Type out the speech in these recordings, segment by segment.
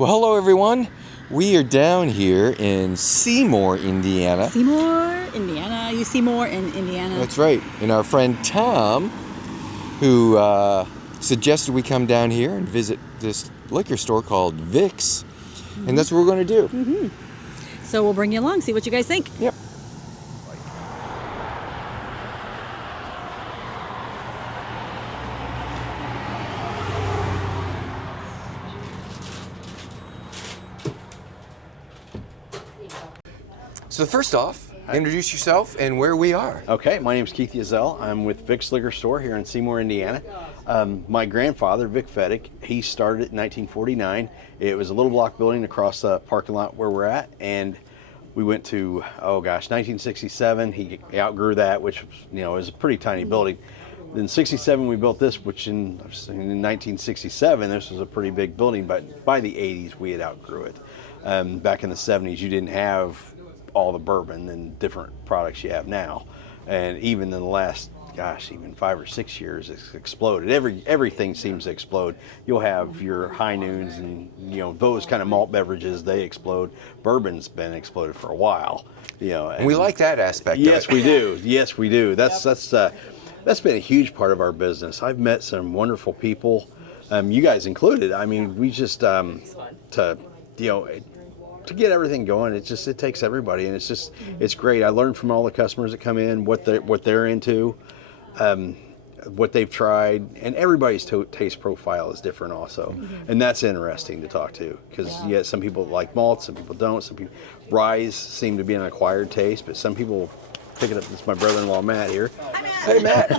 Well, hello everyone. We are down here in Seymour, Indiana. Seymour, Indiana. You Seymour in Indiana. That's right. And our friend Tom, who suggested we come down here and visit this liquor store called Vicks. And that's what we're going to do. So we'll bring you along, see what you guys think. Yep. So first off, introduce yourself and where we are. Okay, my name's Keith Yazell. I'm with Vicks Liquor Store here in Seymour, Indiana. My grandfather, Vic Fettig, he started it in 1949. It was a little block building across the parking lot where we're at, and we went to, 1967. He outgrew that, which was a pretty tiny building. Then 67 we built this, which in 1967 this was a pretty big building, but by the 80s we had outgrew it. Back in the 70s you didn't have all the bourbon and different products you have now, and even in the last even 5 or 6 years it's exploded. Everything seems to explode. You'll have your high noons and those kind of malt beverages, they explode. Bourbon's been exploded for a while, And we like that aspect yes of it. we do. Yes we do. That's been a huge part of our business. I've met some wonderful people, you guys included. I mean, we just to get everything going, it takes everybody, and it's great. I learn from all the customers that come in what they're into, what they've tried, and everybody's taste profile is different also, and that's interesting to talk to, because some people like malt, some people don't. Some people ryes seem to be an acquired taste, but some people pick it up. This is my brother-in-law Matt here. Hey, Matt.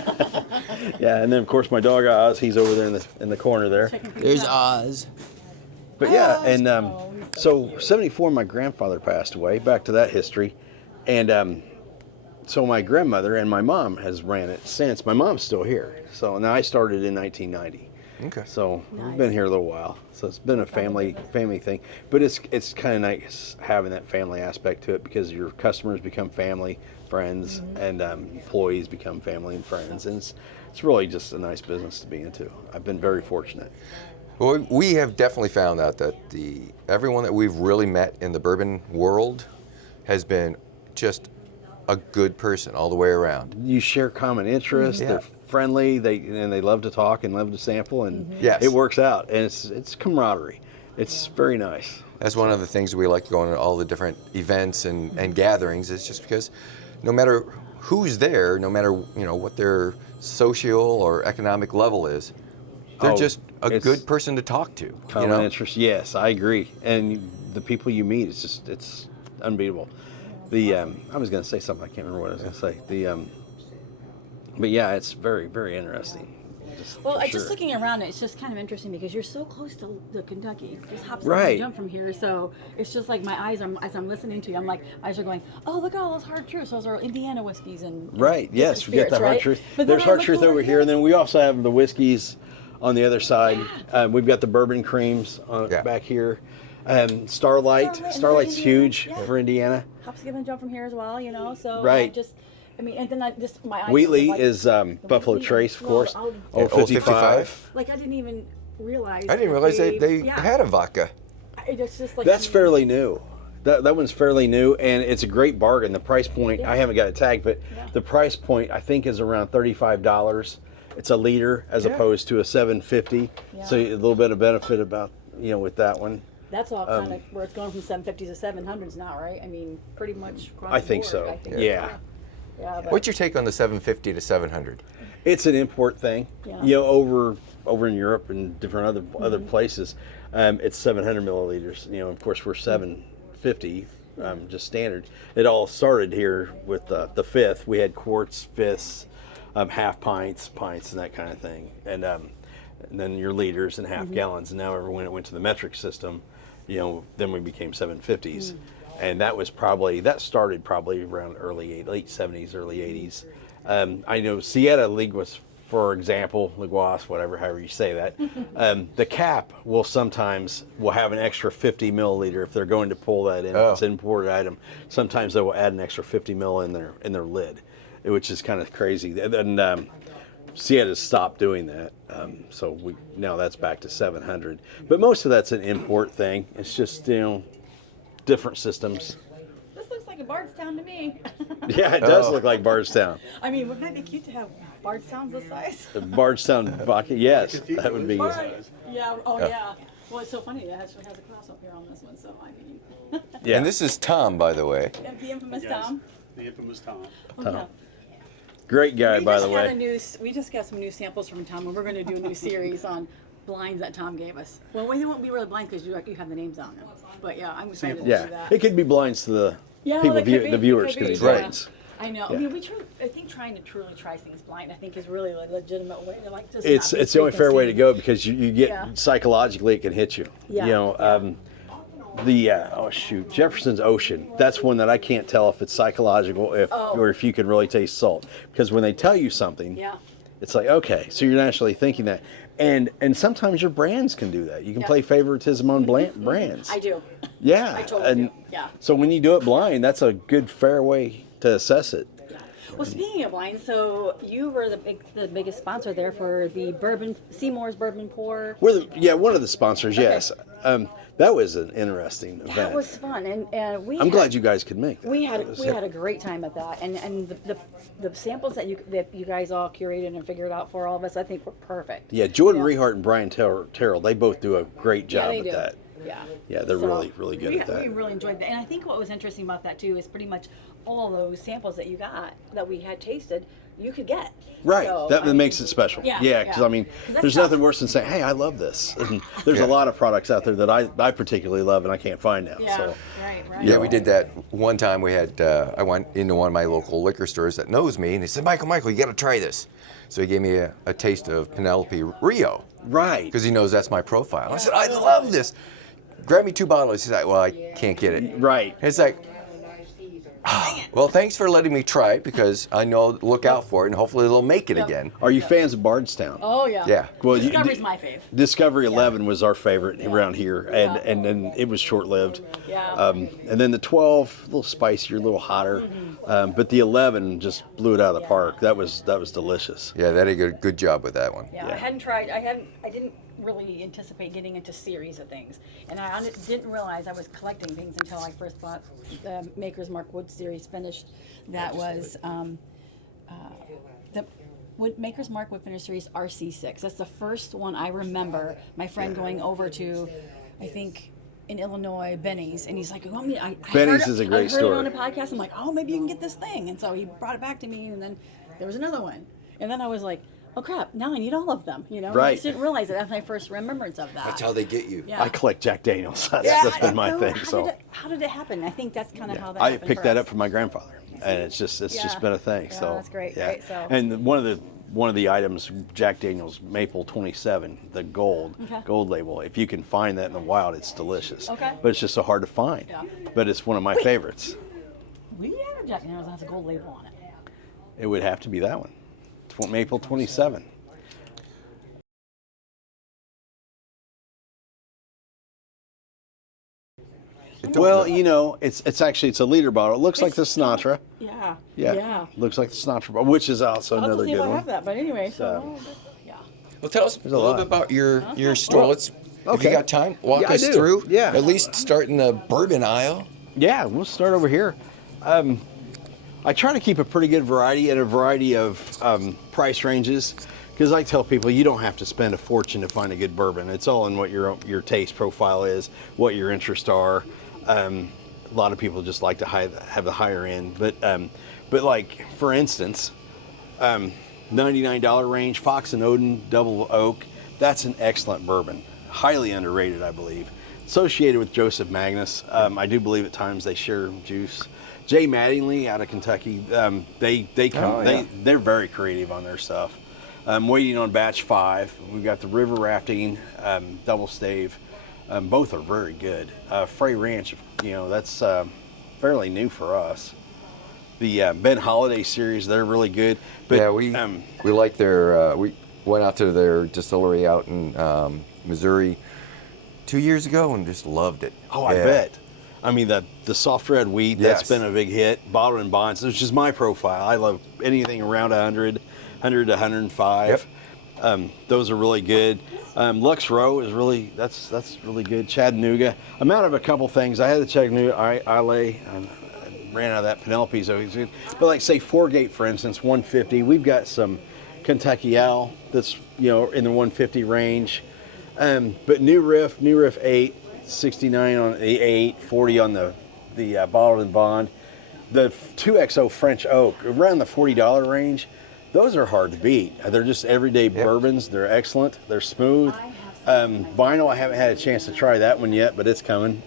Yeah, and then of course my dog Oz, he's over there in the corner there. There's Oz. But yeah, and so 74, my grandfather passed away. Back to that history, and so my grandmother and my mom has ran it since. My mom's still here. So now I started in 1990. Okay. So we've been here a little while. So it's been a family thing. But it's kind of nice having that family aspect to it, because your customers become family, friends, and employees become family and friends, and it's really just a nice business to be into. I've been very fortunate. Well, we have definitely found out that everyone that we've really met in the bourbon world has been just a good person all the way around. You share common interests. Yeah. They're friendly. They love to talk and love to sample, and Yes. it works out. And it's camaraderie. It's very nice. That's one of the things we like going to all the different events and gatherings, is just because no matter who's there, no matter what their social or economic level is, they're just a good person to talk to. Common interest. Yes, I agree. And the people you meet, it's unbeatable. I was going to say something. I can't remember what I was going to say. But yeah, it's very, very interesting. Just looking around, it's just kind of interesting because you're so close to Kentucky. Just hop, right. Jump from here. So it's just like my eyes are, as I'm listening to you, I'm like, eyes are going, oh, look at all those Hard Truths. Those are Indiana whiskeys and right. Yes, we get the Hard Truth. But there's Hard Truth over here, and then we also have the whiskeys on the other side. We've got the bourbon creams back here. Starlight's huge for Indiana. Hop, skip, and jump from here as well, So right. And then my eyes. Wheatley like, is Buffalo Trace, of course. Old 55. Like I didn't even realize. I didn't realize they had a vodka. It's just like that's fairly new. That one's fairly new, and it's a great bargain. The price point, I haven't got it tagged, but the price point I think is around $35. It's a liter as opposed to a $7.50. Yeah. So a little bit of benefit about with that one. That's all kind of where it's going from $7.50 to $700s now, right? I mean, pretty much across I the think board, so. I think. Yeah. What's your take on the $7.50 to $700? It's an import thing. Yeah. Over in Europe and different other places, it's 700 milliliters. Of course we're 750, just standard. It all started here with the fifth. We had quarts, fifths, half pints, and that kind of thing, and then your liters and half gallons. And now when it went to the metric system, then we became 750s. And that started probably around late 70s, early 80s. I know Sieta Liguas, for example, Liguas, however you say that, the cap will have an extra 50 milliliter if they're going to pull that in. It's an imported item. Sometimes they will add an extra 50 mil in their lid, which is kind of crazy. And So he had to stop doing that. So now that's back to 700. But most of that's an import thing. It's just, different systems. This looks like a Bardstown to me. Yeah, it does look like Bardstown. I mean, wouldn't that be cute to have Bardstowns this size? The Bardstown vodka, yes, that would be. Yeah. Oh, yeah. Well, it's so funny. It actually has a cross up here on this one. So I mean. Yeah. And this is Tom, by the way. And the infamous Yes, Tom. the infamous Tom. Oh, Tom. yeah. Great guy, by the way. We just got some new samples from Tom, and we're going to do a new series on blinds that Tom gave us. Well, we won't be really blinds because you have the names on them. But yeah, I'm excited to do Yeah, that. it could be blinds to the people, that could be, the viewers it could be be, blinds. I know. Yeah. I mean, I think trying to truly try things blind, I think, is really a legitimate way to like just. It's not the only fair way to preconceived. go because you get Yeah. psychologically it can hit you. Yeah, Jefferson's Ocean. That's one that I can't tell if it's psychological or if you can really taste salt, because when they tell you something, Yeah. it's like, okay, so you're naturally thinking that, and sometimes your brands can do that. You can Yeah. play favoritism on brands. I do. Yeah, I totally do. Yeah. So when you do it blind, that's a good fair way to assess it. Well, speaking of wine, so you were the biggest sponsor there for the Seymour's Bourbon Pour. We're one of the sponsors. Yes, that was an interesting event. That was fun, and I'm glad you guys could make that. We had a great time at that, and the samples that you guys all curated and figured out for all of us, I think were perfect. Yeah, Jordan Rehart and Brian Terrell, they both do a great job they at do. that. Yeah. Yeah, they're really good at that. We really enjoyed that. And I think what was interesting about that too is pretty much all those samples that you got that we had tasted, you could get. Right, So, that I mean, makes it special. Yeah, because yeah. I mean, 'Cause that's there's tough. nothing worse than saying, "Hey, I love this." And there's Yeah. a lot of products out there that I particularly love and I can't find now. Yeah, So right. Yeah, we did that one time. We had I went into one of my local liquor stores that knows me, and he said, Michael, you got to try this." So he gave me a taste of Penelope Rio right, because he knows that's my profile. I said, "I love this. Grab me 2 bottles." He's like, "Well, I can't get it." right. And it's like, well, thanks for letting me try it because I know to look out for it, and hopefully they'll make it again. Are you fans of Bardstown? Oh yeah. Yeah. Well, Discovery's my fave. Discovery 11 was our favorite around here, and then it was short-lived. Yeah. And then the 12, a little spicier, a little hotter, but the 11 just blew it out of the park. That was delicious. Yeah, they did a good job with that one. Yeah, Yeah. I didn't really anticipate getting into series of things. And I didn't realize I was collecting things until I first bought the Maker's Mark Wood series finished. That was the Maker's Mark Wood Finish series RC6. That's the first one I remember my friend going over to, I think, in Illinois, Benny's, and he's like, "You want me?" Benny's is a great I heard store. it on a podcast. I'm like, "Oh, maybe you can get this thing." And so he brought it back to me, and then there was another one, and then I was like, "Oh crap! Now I need all of them." I Right. just didn't realize it. That's my first remembrance of that. That's how they get you. Yeah. I collect Jack Daniels. That's I been my don't know. thing. How did it happen? I think that's kind of how that I happened. picked for that us. up from my grandfather, and it's just Yeah. been a thing. Yeah, So that's great, Yeah. right, so- And one of the items, Jack Daniels Maple 27, the gold label. If you can find that in the wild, it's delicious. Okay. But it's just so hard to find. Yeah. But it's one of my favorites. We had a Jack Daniels that has a gold label on it. It would have to be that one, Maple 27. Well, it's actually a liter bottle. It looks like the Sinatra. Yeah. Yeah. Looks like the Sinatra bottle, which is also I'll have another to see good if I one. have that, but anyway, So- yeah. Well, tell us a little lot. bit about your store. Let's, if okay. you got time, walk Yeah, I us do. through. Yeah. At least start in the Bourbon Isle. Yeah, we'll start over here. I try to keep a pretty good variety and a variety of price ranges, because I tell people you don't have to spend a fortune to find a good bourbon. It's all in what your taste profile is, what your interests are. A lot of people just like to have the higher end, but like for instance, $99 range Fox and Odin Double Oak. That's an excellent bourbon, highly underrated, I believe. Associated with Joseph Magnus, I do believe at times they share juice. Jay Mattingly out of Kentucky, they're very creative on their stuff. I'm waiting on batch 5. We've got the River Rafting Double Stave. Both are very good. Frey Ranch, that's fairly new for us. The Ben Holiday series, they're really good. But, Yeah, we like their. We went out to their distillery out in Missouri 2 years ago and just loved it. Oh, I bet. I mean, the soft red wheat, that's Yes. been a big hit. Bottled in bonds, which is my profile. I love anything around 100. 100 to 105. Yep. Those are really good. Lux Row is that's really good. Chattanooga. I'm out of a couple things. I had the Chattanooga Isle. Ran out of that. Penelope's always good. But like say Foregate, for instance, 150. We've got some Kentucky Owl that's in the 150 range. But New Riff 8, 69 on the 8, 40 on the bottled and bond. The 2XO French Oak around the $40 range. Those are hard to beat. They're just everyday bourbons. They're excellent. They're smooth. Vinyl, I haven't had a chance to try that one yet, but it's coming.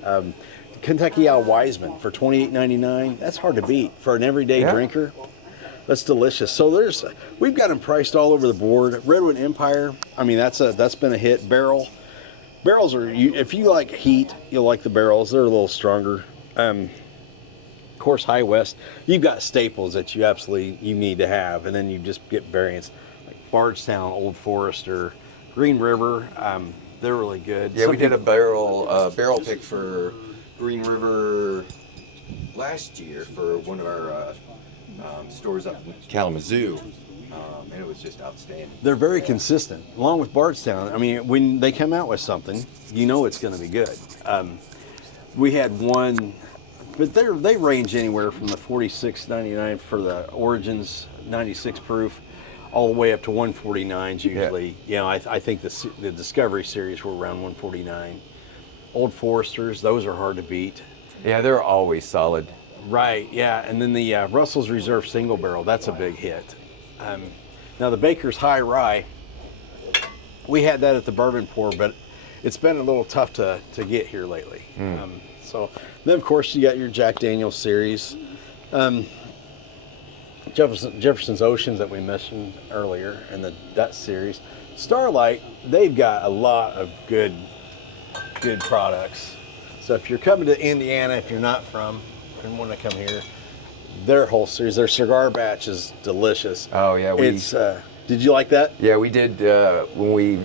Kentucky Owl Wiseman for $28.99. That's hard to beat for an everyday drinker. That's delicious. So we've got them priced all over the board. Redwood Empire, I mean that's been a hit. Barrels are, if you like heat, you'll like the barrels. They're a little stronger. Of course, High West, you've got staples that you need to have, and then you just get variants like Bardstown, Old Forester, Green River. They're really good. Yeah, we did a barrel pick for Green River last year for one of our stores up in Kalamazoo, and it was just outstanding. They're very consistent, along with Bardstown. I mean, when they come out with something, you know it's going to be good. We had one, but they range anywhere from the $46.99 for the Origins 96 proof, all the way up to 149s usually. I think the Discovery series were around 149. Old Foresters, those are hard to beat. Yeah, they're always solid. Right, yeah, and then the Russell's Reserve Single Barrel, that's a big hit. Now the Baker's High Rye, we had that at the Bourbon Pour, but it's been a little tough to get here lately. So then of course you got your Jack Daniel's series. Jefferson's Oceans that we mentioned earlier, and that series. Starlight, they've got a lot of good products. So if you're coming to Indiana, if you're not from and want to come here, their whole series, their cigar batch is delicious. Oh yeah, did you like that? Yeah, we did. When we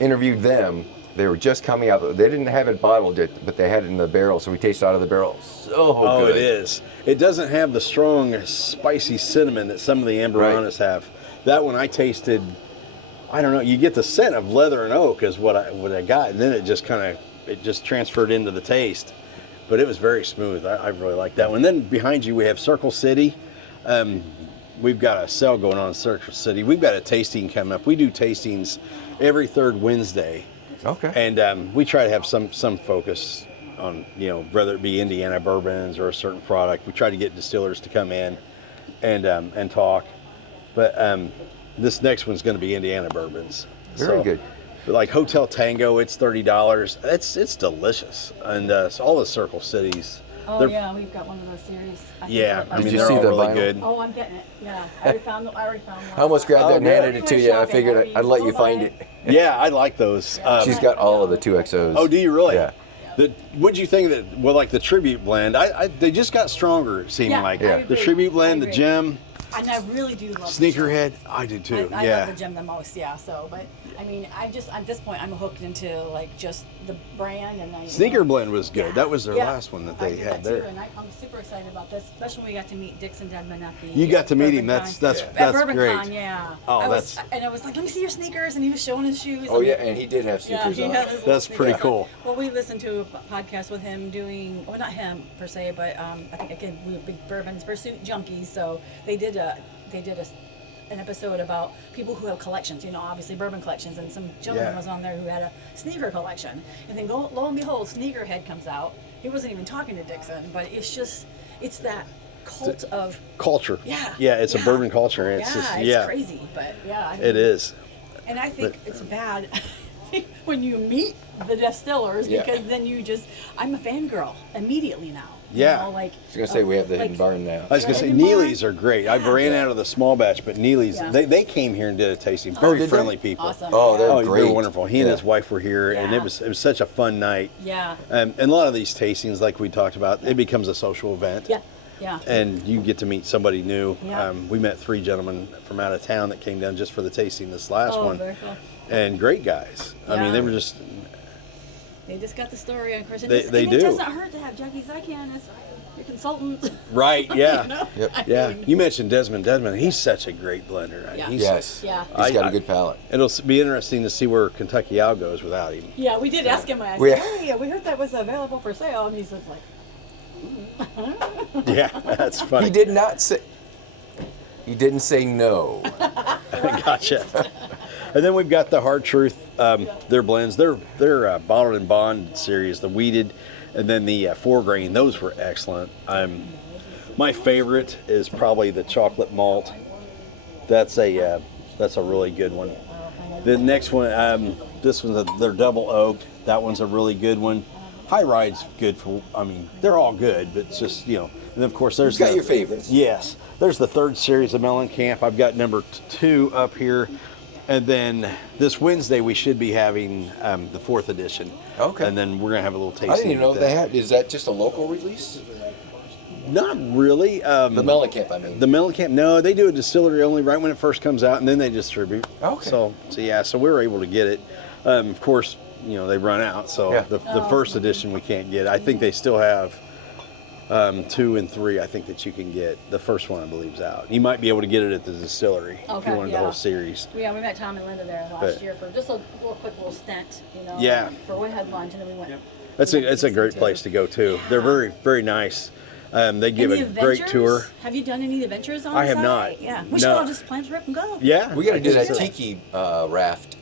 interviewed them, they were just coming out. They didn't have it bottled yet, but they had it in the barrel, so we tasted out of the barrel. So good. It is. It doesn't have the strong, spicy cinnamon that some of the Amberanas have. That one I tasted, I don't know, you get the scent of leather and oak is what I got, and then it just transferred into the taste. But it was very smooth. I really like that one. Then behind you we have Circle City. We've got a sale going on in Circle City. We've got a tasting coming up. We do tastings every third Wednesday. Okay. And we try to have some focus on, whether it be Indiana bourbons or a certain product. We try to get distillers to come in and talk. But this next one's going to be Indiana bourbons. Very good. But like Hotel Tango, it's $30. It's delicious. And so all the Circle Cities. Oh yeah, we've got one of those series. Yeah, I mean Did you they're see all the really vinyl? good. Oh, I'm getting it. Yeah, I already found one. I almost grabbed that and handed it to you. I Shopping, figured I'd let you find it. Yeah, I like those. She's got all of the 2XOs. Oh, do you really? Yeah. What'd you think of that? Well, like the tribute blend, they just got stronger. It seemed like I the agree. tribute blend, I the agree. gem, And I really do love Sneakerhead. I do too. I yeah. love the gem the most, yeah. So, but I mean, at this point, I'm hooked into like just the brand and Sneaker blend was good. Yeah. That was their Yeah. last one that I they did had that there. too, and I'm super excited about this, especially when we got to meet Dixon Dedman at the. You got to meet him. Bourbon That's Con. that's At Bourbon great. Con, yeah. Oh, I was like, let me see your sneakers, and he was showing his shoes. Oh yeah, and he did have Yeah, sneakers he on. had his little That's pretty sneakers cool. on. Well, we listened to a podcast with him doing, well, not him per se, but I think again we were big Bourbon Pursuit junkies, so they did an episode about people who have collections, obviously bourbon collections, and some gentleman was on there who had a sneaker collection, and then lo and behold, Sneakerhead comes out. He wasn't even talking to Dixon, but it's that cult of Culture. yeah, it's a bourbon culture. It's just it's crazy, but yeah, I mean, it is. and I think it's bad when you meet the distillers Yeah. because then I'm a fangirl immediately now. Yeah. I was gonna say we have the hidden barn now. I was gonna say Hidden Barn. Neely's are great. I ran out of the small batch, but Neely's Yeah. they came here and did a tasting. Very did they? friendly people. Awesome. Oh, they're Oh, great. they're wonderful. He and Yeah. his wife were here, and Yeah. it was such a fun night. Yeah. And a lot of these tastings, like we talked about, it becomes a social event. Yeah. Yeah. And you get to meet somebody new. Yeah. We met 3 gentlemen from out of town that came down just for the tasting this last Oh, one. very cool. And great guys. I mean, they Yeah. were just, They just got the story, and of course, They it do. doesn't hurt to have junkies. I can. It's consultant. Right, yeah. You know? Yep. Yeah, you mentioned Desmond. He's such a great blender. Yeah. Yes. Yeah. He's got a good palate. It'll be interesting to see where Kentucky Owl goes without him. Yeah, we did ask him. I said, We- hey, we heard that was available for sale. And he's just like, Yeah, that's funny. He did not say. He didn't say no. Gotcha. And then we've got the Hard Truth, their blends. They're bottled and bond series, the weeded, and then the 4-grain. Those were excellent. My favorite is probably the chocolate malt. That's a really good one. The next one, this one's their double oak. That one's a really good one. High Ride's good for. I mean, they're all good, but it's just and then of course there's You've got your favorites. Yes, there's the 3rd series of Mellencamp. I've got number 2 up here, and then this Wednesday we should be having the 4th edition. Okay. And then we're gonna have a little tasting. I didn't even know with they that. had. Is that just a local release? Not really. The Mellencamp, I mean. The Mellencamp, no, they do a distillery only right when it first comes out, and then they distribute. Okay. So yeah, so we were able to get it. Of course, they run out, so Yeah. the 1st edition we can't get. I think they still have 2 and 3. I think that you can get. The first one, I believe, is out. You might be able to get it at the distillery if Okay, you wanted the yeah. whole series. yeah, we met Tom and Linda there last But- year for just a quick little stint, Yeah. For we had lunch and then we went. It's a great place to go too. They're very, very nice. They give Any a great adventures? tour. Have you done any adventures on I the have site? not. Yeah, we should No. all just plan to rip and go. Yeah, We got to I do guess that so. tiki raft,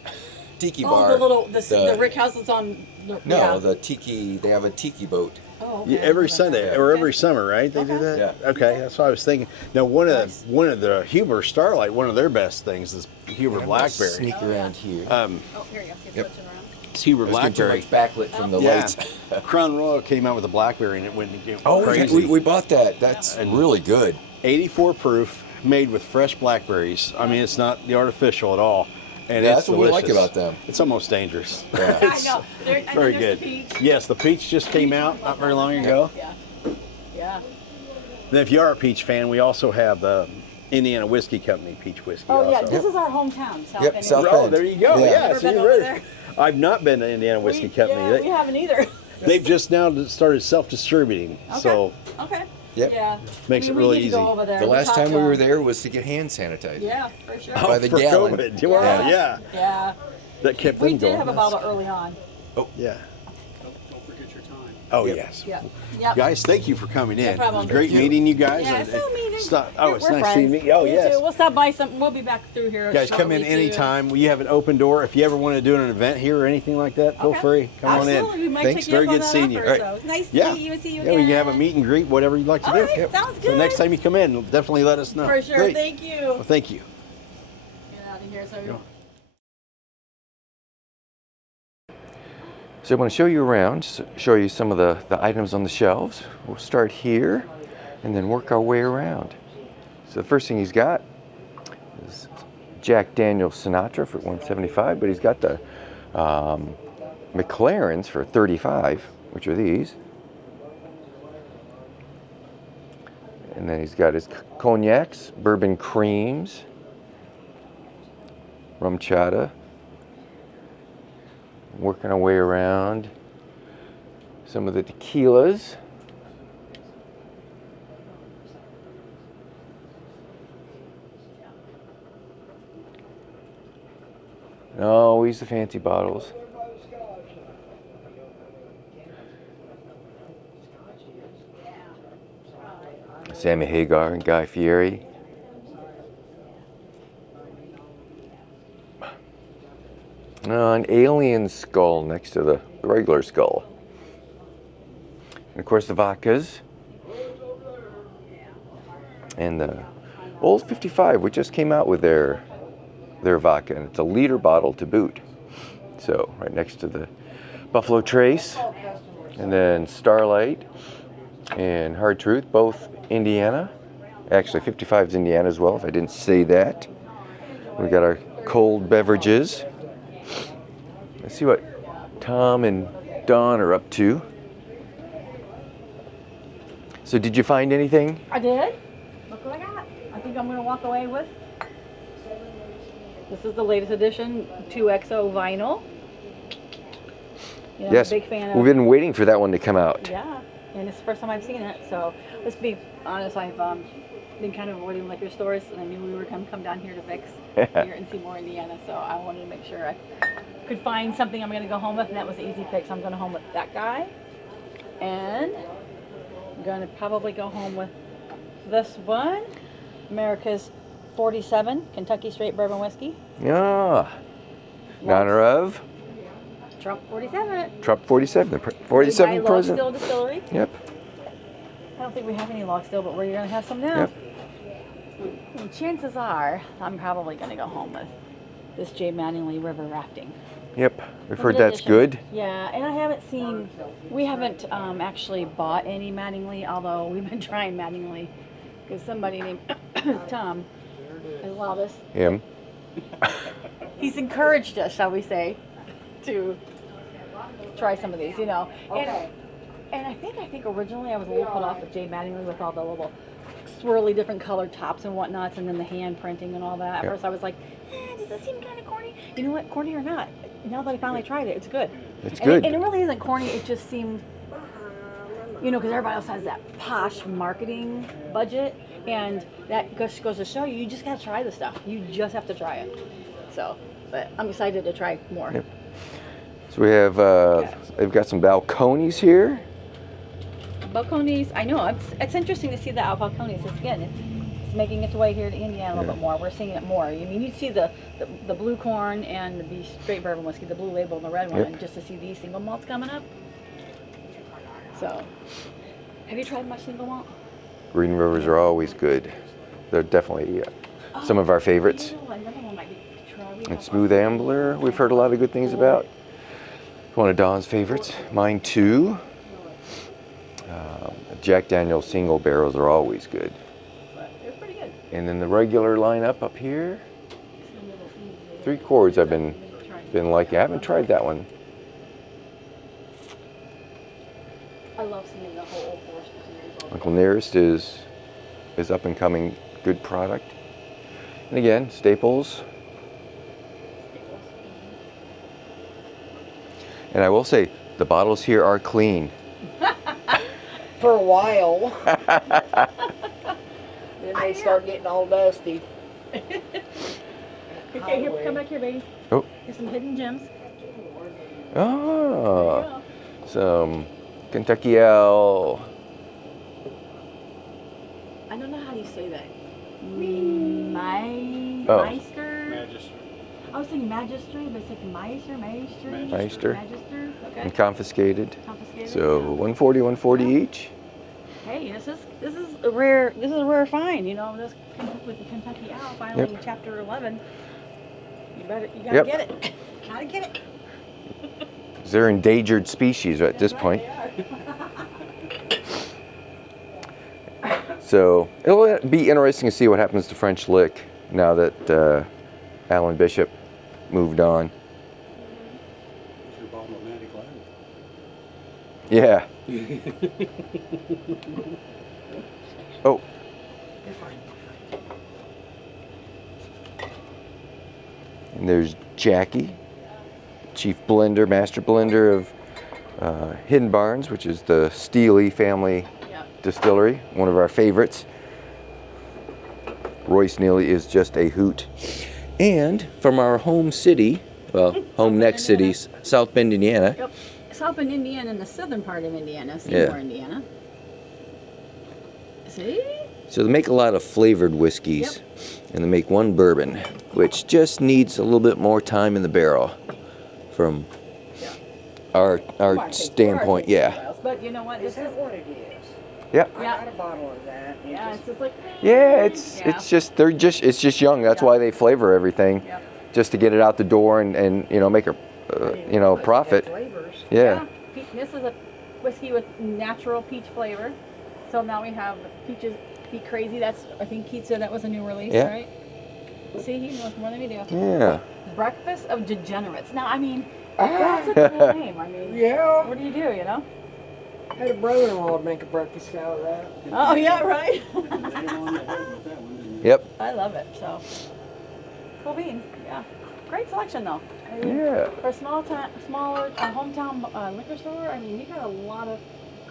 tiki Oh, bar. the Rick House that's on. No, yeah. the tiki. They have a tiki boat. Oh, okay. Yeah, every Sunday Yeah. or Okay. every summer, right? They do Okay. that. Yeah. Okay, that's what I was thinking. Now, one Nice. of the Huber Starlight, one of their best things is Huber Blackberry. Sneak around here. Oh, here you go. He's Yep. switching around. It's Huber There's getting too Blackberry. much backlit from the Yeah, lights. Crown Royal came out with a Blackberry and it went Oh, crazy. we bought that. That's And- really good. 84 proof, made with fresh blackberries. I mean, it's not the artificial at all, and Yeah, it's that's what we like delicious. about them. It's almost dangerous. Yeah. I know. There, and Very then good. there's The peach. Yes, the peach just came out not very long ago. Yeah. Yeah. Then, if you are a peach fan, we also have the Indiana Whiskey Company peach whiskey. Oh yeah, also. this is our hometown, South Yep, Bend. South Oh, Bend. there you go. Yeah. Yeah, Never so been you're over right. there. I've not been to Indiana Whiskey Company. Yeah, we haven't either. They've just now started self-distributing, Okay. so Okay. Yep. Yeah. Makes it We really need to go easy. over there. The last talked time we to were them. there was to get hand sanitizer. Yeah, for sure. By the for gallon. COVID. Wow, yeah. Yeah. That kept We them did going. have a bottle early on. Yeah. Don't forget your time. Oh Yep. yes. Yeah. Yep. Guys, thank you for coming in. No It problem. was great Thank you. meeting you guys. Yeah, And- so meeting. Stop. Oh, it's We're nice friends. seeing you. Oh, You yes. too. We'll stop by some. We'll be back through here. Guys, come in shortly, too. anytime. We have an open door. If you ever want to do an event here or anything like that, feel Okay. free. Come Absolutely. on in. We might Thanks. take you Very up on good that seeing you. offer, Right. So it's nice to Yeah. meet you and see you Yeah, again. we can have a meet and greet, whatever you'd like to All do. right, Yep. sounds good. So next time you come in, definitely let us know. For sure. Great. Thank you. Well, thank you. Get out of here. So. So I want to show you around, show you some of the items on the shelves. We'll start here and then work our way around. So the first thing he's got is Jack Daniel's Sinatra for $175, but he's got the McLarens for $35, which are these. And then he's got his cognacs, bourbon creams, rum chata. Working our way around some of the tequilas. Always the fancy bottles. Sammy Hagar and Guy Fieri. An alien skull next to the regular skull. And of course the vodkas. And the Old 55, which just came out with their vodka, and it's a liter bottle to boot. So right next to the Buffalo Trace, and then Starlight and Hard Truth, both Indiana. Actually, 55 is Indiana as well, if I didn't say that. We got our cold beverages. Let's see what Tom and Don are up to. So did you find anything? I did. Look what I got. I think I'm going to walk away with. This is the latest edition 2XO vinyl. You know, Yes, I'm a big fan of. we've been waiting for that one to come out. Yeah. and it's the first time I've seen it. So let's be honest, I've been kind of avoiding liquor stores, and I knew we were come down here to Vicks here in Seymour, Indiana. So I wanted to make sure I could find something I'm going to go home with, and that was the easy pick. So I'm going home with that guy, and I'm going to probably go home with this one, America's 47 Kentucky Straight Bourbon Whiskey. Yeah. In honor of Trump 47. Trump 47, the 47th Log president. Still Distillery. Yep. I don't think we have any log still, but we're going to have some now. Yep. And chances are, I'm probably going to go home with this J. Mattingly River Rafting. Yep. We've heard Limited that's edition. good. Yeah, and I haven't seen, we haven't actually bought any Mattingly, although we've been trying Mattingly because somebody named Tom has allowed us. Him. He's encouraged us, shall we say, to try some of these, you know. And I think originally I was a little put off with J. Mattingly with all the little swirly different colored tops and whatnots, and then the hand printing and all that. At Yep. first I was like, does this seem kind of corny? You know what, corny or not, now that I finally tried it, it's good. It's And good. it really isn't corny, it just seemed, you know, because everybody else has that posh marketing budget, and that just goes to show you, you just got to try the stuff. You just have to try it. So, but I'm excited to try more. Yep. So we have, they've got some balconies here. Balcones, I know, it's interesting to see the balcones. It's making its way here to Indiana a little bit more. We're seeing it more. I mean, you see the blue corn and the straight bourbon whiskey, the blue label and the red one, Yep. and just to see these single malts coming up. So, have you tried much single malt? Green Rivers are always good. They're definitely some of our favorites. You know, another one might be Travis. And Smooth Ambler, we've heard a lot of good things about. One of Don's favorites. Mine too. Jack Daniel's single barrels are always good. They're pretty good. And then the regular lineup up here. 3 Chords I've been liking. I haven't tried that one. I love seeing the whole Old Forester series. Uncle Nearest is up and coming, good product. And again, Staples. And I will say, the bottles here are clean. For a while. Then they start getting all dusty. Okay, here, come back here, baby. Oh. Here's some hidden gems. Oh, some Kentucky L. I don't know how you say that. Oh. Meister? Magister. I was thinking Magister, but it's like Meister. Meister. Magister, okay. And confiscated. Confiscated. So 140 each. Hey, this is a rare find, you know, this with the Kentucky Owl finally Yep. chapter 11. You gotta Yep. get it. Gotta get it. They're endangered species at this point. So it'll be interesting to see what happens to French Lick now that Alan Bishop moved on. What's your bottle of Natty Gladys? Yeah. Oh. And there's Jackie, chief blender, master blender of Hidden Barns, which is the Steely family distillery, one of our favorites. Royce Neely is just a hoot. And from our home city, well, home next city, South Bend, Indiana. Yep. South Bend, Indiana, in the southern part of Indiana, Seymour, Indiana. See? So they make a lot of flavored whiskeys, and they make one bourbon, which just needs a little bit more time in the barrel from our standpoint. Yeah. But you know what? Is This that is, what it is? Yep. I got a bottle of that. It yeah, just- it's just like. Yeah, it's just young. That's why they flavor everything, Yep. just to get it out the door and you know make a profit. Flavors. Yeah. This is a whiskey with natural peach flavor. So now we have peaches. Be crazy. That's, I think Keith said that was a new release, Yeah. right? See, he knows more than we do. Yeah. Breakfast of Degenerates. Now, I mean, that's a cool name. I mean, Yeah. what do, you know? Had a brother-in-law make a breakfast out of that. Oh, yeah, right. They were on the head with that one, didn't Yep. I love it. So, cool beans. Yeah. Great selection, though. I mean, Yeah. For a smaller hometown liquor store, I mean, you got a lot of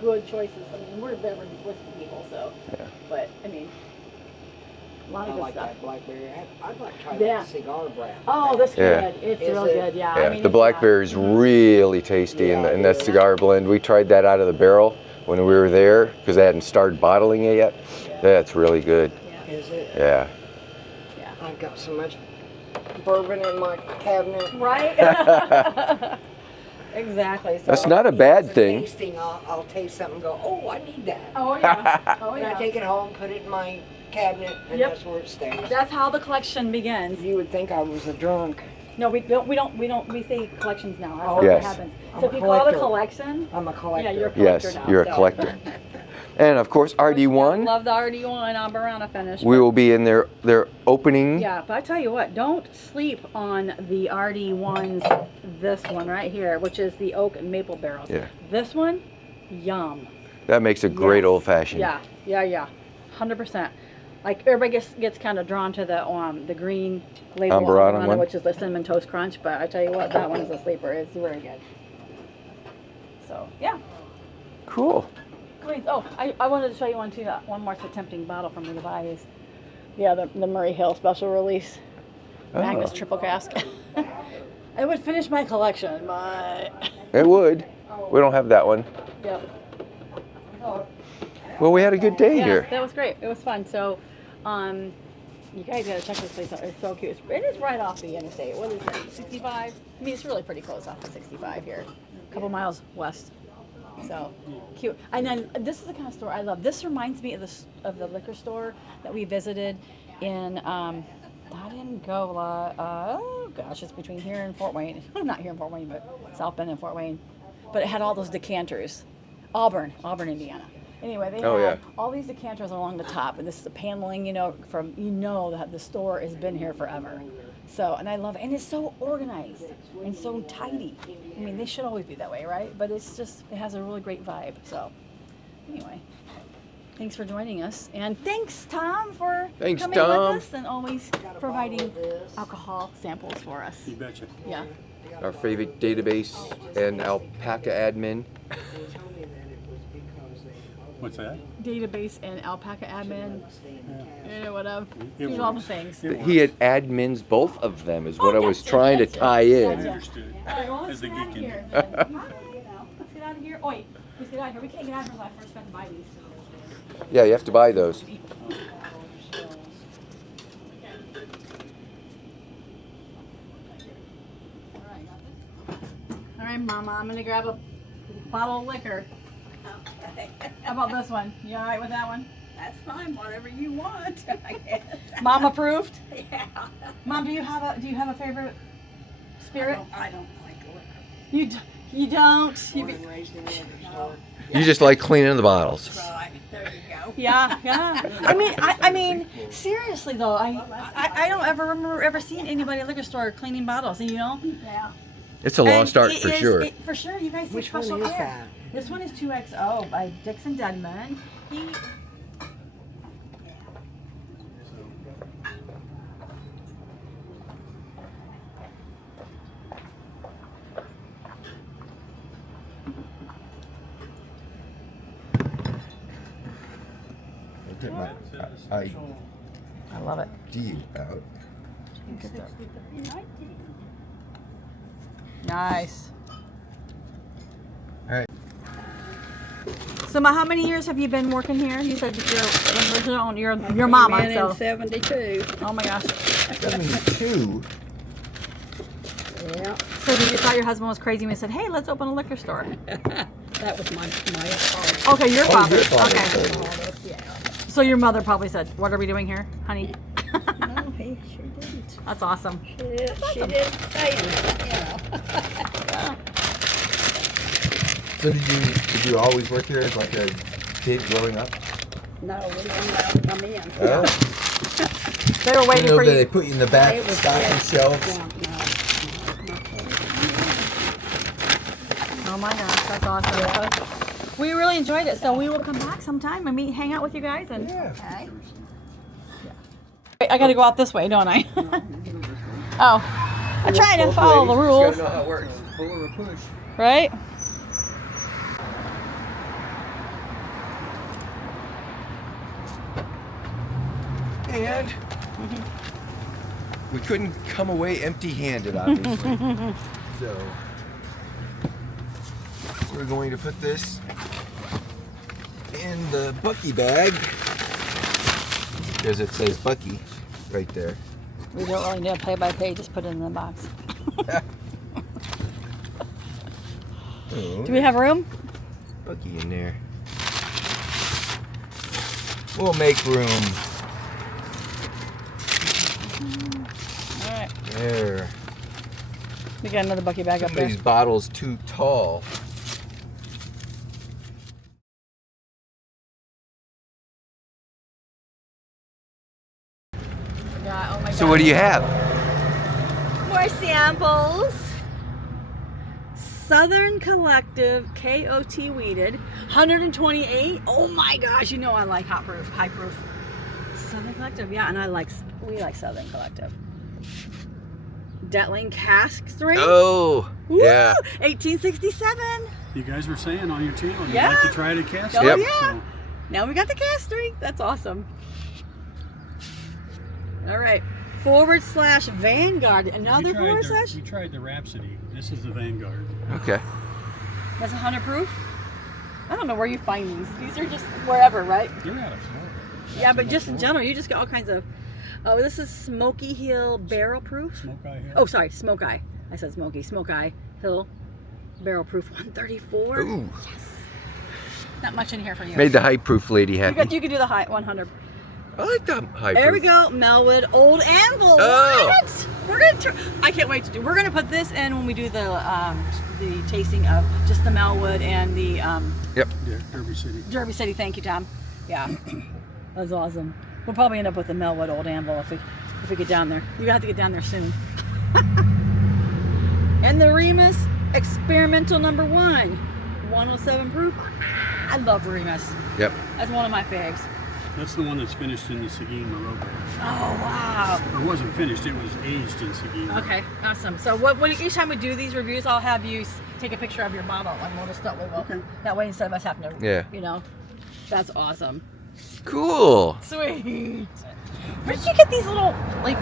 good choices. I mean, we're beverage whiskey people, so. Yeah. But I mean, a lot I of good like stuff. that blackberry. I'd like to try Yeah. that cigar brand. Oh, that's Yeah. good. It's Is real it? good. Yeah. Yeah, I mean, the it's, blackberry is really tasty Yeah, in that it is. cigar blend. We tried that out of the barrel when we were there because they hadn't started bottling it yet. Yeah. That's really good. Yeah. Is it? Yeah. Yeah. I've got so much bourbon in my cabinet. Right. Exactly. So. That's not a bad thing. Tasting, I'll taste something and go, oh, I need that. Oh yeah. Oh And I yeah. take it home, put it in my cabinet, and Yep. that's where it stays. That's how the collection begins. You would think I was a drunk. No, we don't. We say collections now. That's Oh, what yes. happens. I'm So a if you call it a collector. collection, I'm a collector. yeah, you're a collector Yes, now. you're a so. collector. And of course, RD1. Love the RD1 on Barana finish. We but- will be in their opening. Yeah, but I tell you what, don't sleep on the RD1's, this one right here, which is the oak and maple barrels. Yeah. This one, yum. That makes a great Yes. old fashioned. Yeah. 100%. Like everybody gets kind of drawn to the green label on Barana Barana, one? which is the cinnamon toast crunch. But I tell you what, that one is a sleeper. It's very good. So yeah. Cool. Great. Oh, I wanted to show you one too. One more tempting bottle for me to buy is, yeah, the Murray Hill special release Magnus Oh. triple cask. It would finish my collection, but It would. We don't have that one. yep. Well, we had a good day Yeah, here. that was great. It was fun. So, you guys gotta check this place out. It's so cute. It is right off the interstate. What is it? 65? I mean, it's really pretty close off the 65 here. A couple miles west. So cute. And then this is the kind of store I love. This reminds me of the liquor store that we visited in not in Gola. Oh gosh, it's between here and Fort Wayne. Not here in Fort Wayne, but South Bend and Fort Wayne. But it had all those decanters. Auburn, Indiana. Anyway, they Oh, had yeah. all these decanters along the top, and this is the paneling, from that the store has been here forever. So, and I love it, and it's so organized and so tidy. I mean, they should always be that way, right? But it has a really great vibe. So, anyway, thanks for joining us, and thanks Tom for Thanks, coming Tom. with us and always providing alcohol samples for us. You betcha. Yeah. Our favorite database and alpaca admin. What's that? Database and alpaca admin, whatever. It all the works. things. He had admins, both of them, is what I was gotcha, trying to gotcha. tie in. Gotcha. Understood. All right, well, let's As the get out of geek in here. me. Then. Let's get out of here. Oh, wait, let's get out of here. We can't get out of here until I first got to buy these. Yeah, you have to buy those. All right, Mama, I'm gonna grab a bottle of liquor. How about this one? You all right with that one? That's fine, whatever you want, I guess. Mom approved. Yeah. Mom, do you have a favorite spirit? I don't like liquor. You don't. Born and raised in the liquor store. You just like cleaning the bottles. Right, there you go. Yeah. I mean, seriously though, I don't ever remember ever seeing anybody at a liquor store cleaning bottles. Yeah. It's a long And start it for is- sure. For sure, you guys take Which one special is care. that? This one is 2XO by Dixon Dedman. Get my I love it. ID out. Nice. All right. So, Ma, how many years have you been working here? You said your mama. Came in So, in 72. oh my gosh. 72. Yeah, So, did you thought your husband was crazy when he said, "Hey, let's open a liquor store"? that was my father. Okay, your father. your father Okay. said Yeah. So your mother probably said, "What are we doing here, honey?" No, he sure didn't. That's awesome. She didn't say anything, So did you always work here as like a kid growing up? No, we weren't allowed to come in. Oh. They were waiting for you. put you in the back It was stocking good. shelves? Yeah, Oh my gosh, that's awesome. We really enjoyed it, so we will come back sometime and hang out with you guys. And Yeah. okay. Wait, I got to go out this way, don't I? Oh, I'm trying to follow the rules, know how it works. Pull or push. right? And we couldn't come away empty-handed, obviously. So we're going to put this in the Bucky bag because it says Bucky right there. We don't really need a play-by-play, just put it in the box. Do we have room? Bucky in there. We'll make room. All right. There. We got another Bucky bag up there. Somebody's bottle's too tall. Oh my So what do you have? More samples. Southern Collective KOT weeded, 128. Oh my gosh, you know I like high proof. Southern Collective, yeah, and we like Southern Collective. Detling cask strength. Oh, Woo! yeah. 1867. You guys were saying on your channel you'd Yeah. like to try to cast. Oh Yep. yeah. Now we got the cast strength. That's awesome. All right. / Vanguard. Another / We tried the Rhapsody. This is the Vanguard. Okay. That's 100 proof? I don't know where you find these. These are just wherever, right? They're out of Florida. Yeah, but just in general, you just got all kinds of. Oh, this is Smoky Hill Barrel Proof. Smoke Eye Hill. Oh, sorry, Smoke Eye. I said Smoky. Smoke Eye Hill Barrel Proof 134. Ooh. Not much in here for you. Made the high proof lady happy. You could do the high 100. I like the high There we proof. go, Melwood Old Anvil. Oh. What? We're gonna. I can't wait to do. We're gonna put this in when we do the tasting of just the Melwood and the Yep. Yeah, Derby City. Derby City. Thank you, Tom. Yeah, that's awesome. We'll probably end up with the Melwood Old Anvil if we get down there. You have to get down there soon. And the Remus Experimental number 1, 107 proof. I love Remus. Yep. That's one of my faves. That's the one that's finished in the Seguin Morocco. Oh wow. It wasn't finished, it was aged in Seguin. Okay, awesome. So each time we do these reviews, I'll have you take a picture of your bottle, and we'll just start with Okay. that way instead of us having to. Yeah. You know, that's awesome. Cool. Sweet. Where did you get these little like?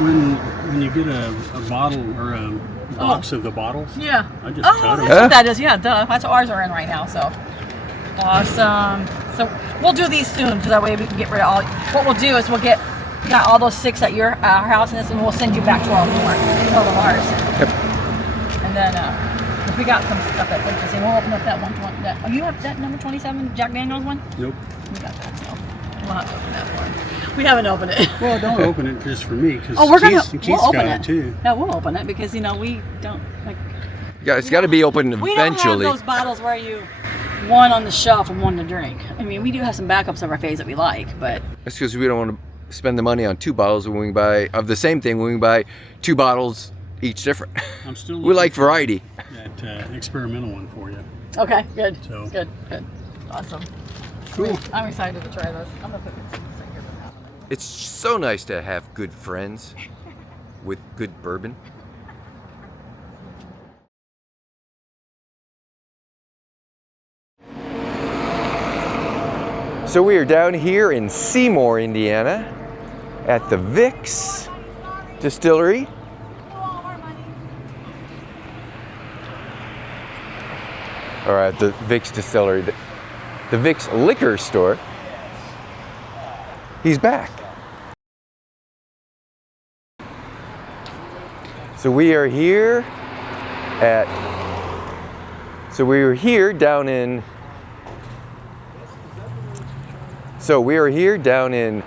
When you get a bottle or a box of the bottles, Yeah. I just Oh, cut that's them. what that is. Yeah, duh. That's what ours are in right now. So awesome. So we'll do these soon, because that way we can get rid of all. What we'll do is got all those 6 at our house, and we'll send you back 12 more of ours. Yep. And then if we got some stuff that's interesting, we'll open up that 120. Oh, you have that number 27 Jack Daniels one? Nope. We got that. So we'll have to open that one. We haven't opened it. Well, don't open it just for me, because Oh, we're gonna. Keith's We'll open got it it too. No, we'll open it because we don't like. Yeah, it's got to be open We don't eventually. have those bottles where you one on the shelf and one to drink. I mean, we do have some backups of our faves that we like, but That's because we don't want to spend the money on 2 bottles when we can buy of the same thing when we can buy 2 bottles each different. I'm still We like variety. that experimental one for you. okay, good, So- good, awesome. Cool. I'm excited to try those. I'm gonna put this in here for now. It's so nice to have good friends with good bourbon. So we are down here in Seymour, Indiana, at the Vicks Distillery. Or at the Vicks Distillery, the Vicks Liquor Store. He's back. So we are here down in. So we are here down in.